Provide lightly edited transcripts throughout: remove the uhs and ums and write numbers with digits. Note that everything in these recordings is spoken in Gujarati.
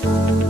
हाँ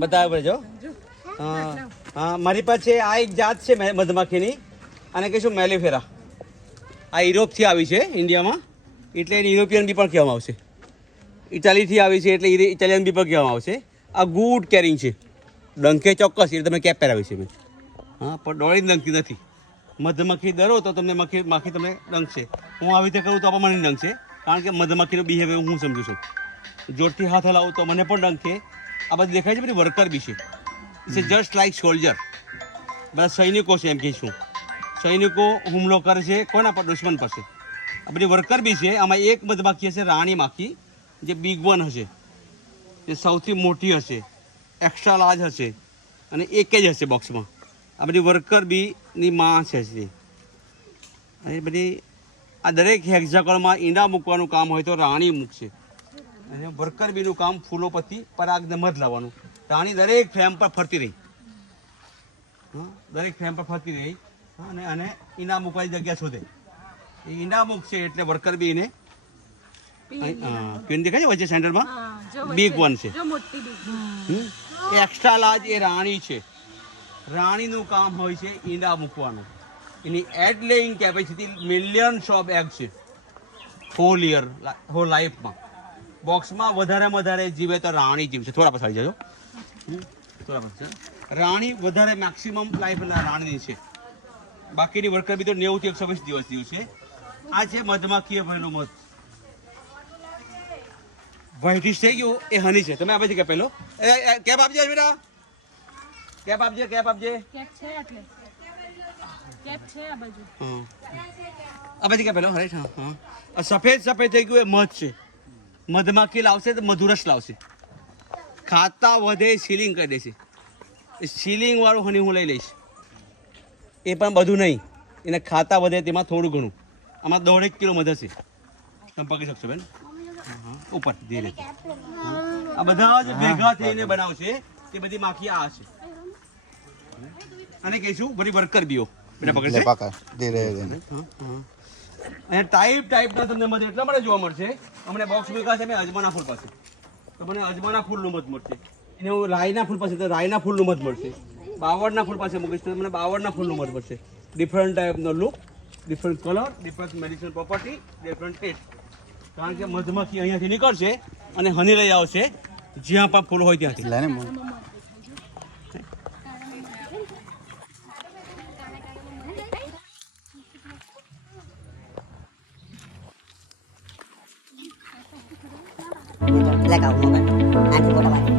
बताओ जो हाँ मारी पास आ एक जात से मधमाखीनी અને કહીશું મેલિફેરા આ યુરોપથી આવી છે ઇન્ડિયામાં એટલે એને યુરોપિયન બી પણ કહેવામાં આવશે ઇટાલીથી આવી છે એટલે ઇટાલિયન બી પણ કહેવામાં આવશે આ ગુડ કેરિંગ છે ડંખે ચોક્કસ એટલે તમે કેપ પહેરાવી છે મેં હા પણ દોડી ડંખતી નથી મધમાખી ડરો તો તમને માખી તમને ડંખશે હું આવી રીતે કરું તો પણ મને ડંખશે કારણ કે મધમાખીનો બિહેવિયર હું સમજુ છું જોરથી હાથ હલાવું તો મને પણ ડંખે આ બધી દેખાય છે બધી વર્કર બી છે ઇટ્સ જસ્ટ લાઇક સોલ્જર બધા સૈનિકો છે એમ કહીશું સૈનિકો હુમલો કરે છે કોના પર દુશ્મન પર છે આ બધી વર્કર બી છે આમાં એક મધમાખી હશે રાણી માખી જે બિગ વન હશે જે સૌથી મોટી હશે એક્સ્ટ્રા લાર્જ હશે અને એક જ હશે બોક્સમાં આ બધી વર્કર બીની માં છે અને બધી આ દરેક હેક્ઝાગોનમાં ઈંડા મૂકવાનું કામ હોય તો રાણી મૂકશે અને વર્કર બીનું કામ ફૂલો પતિ પરાગને મધ લાવવાનું રાણી દરેક ફ્રેમ પર ફરતી રહી હા દરેક ફ્રેમ પર ફરતી રહી અને ઈંડા મૂકવાની જગ્યા શોધે એ ઈંડા મૂકશે એટલે વર્કર બી એને પેન દેખાય છે વચ્ચે સેન્ટરમાં બિગ વન છે એ એક્સ્ટ્રા લાર્જ એ રાણી છે રાણીનું કામ હોય છે ઈંડા મૂકવાનું એની egg laying capacity millions of egg છે હોલ યર હોલ લાઈફમાં બોક્સમાં વધારે જીવે તો રાણી જીવશે થોડા પછાડી જજો થોડા પછાડી રાણી વધારે મેક્સિમમ લાઈફ રાણીની છે બાકીની વર્કર બી તો 90 થી 120 દિવસ જીવશે આ છે મધમાખી ભાઈનો મધ વ્હાઇટિશ થઈ ગયું એ હની છે તમે આપે છે કે પેલો કેપ આપજે બેટા કેપ આપજે કેપ છે આ બાજુ હા આપે છે કે પેલો રાઈટ હા હા સફેદ થઈ ગયું એ મધ છે મધમાખી લાવશે તો મધુરસ લાવશે ખાતા વધે સીલિંગ કરી દેશે એ સીલિંગ વાળું હની હું લઈ લઈશ એ પણ બધું નહીં એને ખાતા વધે તેમાં થોડું ઘણું આમાં 1.5 કિલો મધ હશે તમે પકડી શકશો બેન ઉપર ધીરે આ બધા જ ભેગા થઈને બનાવશે તે બધી માખી આ છે અને કહીશું બધી વર્ક કરી દો બેટા પકડશે ધીરે ધીરે અને ટાઈપના તમને મધ એટલા માટે જોવા મળશે અમને બોક્સ ભેગા છે મેં અજમાના ફૂલ પાસે તો મને અજમાના ફૂલનું મધ મળશે એને હું રાઈના ફૂલ પાસે તો રાઈના ફૂલનું મધ મળશે બાવળના ફૂલ પાસે મૂકીશ તો મને બાવળના ફૂલનું મધ મળશે ડિફરન્ટ ટાઈપનો look different colour different medicinal property different taste કારણ કે મધમાખી અહીંયાથી નીકળશે અને હની લઈ આવશે જ્યાં પણ ફૂલ હોય ત્યાંથી લેને leka umokan nanti bola balik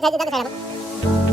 Aku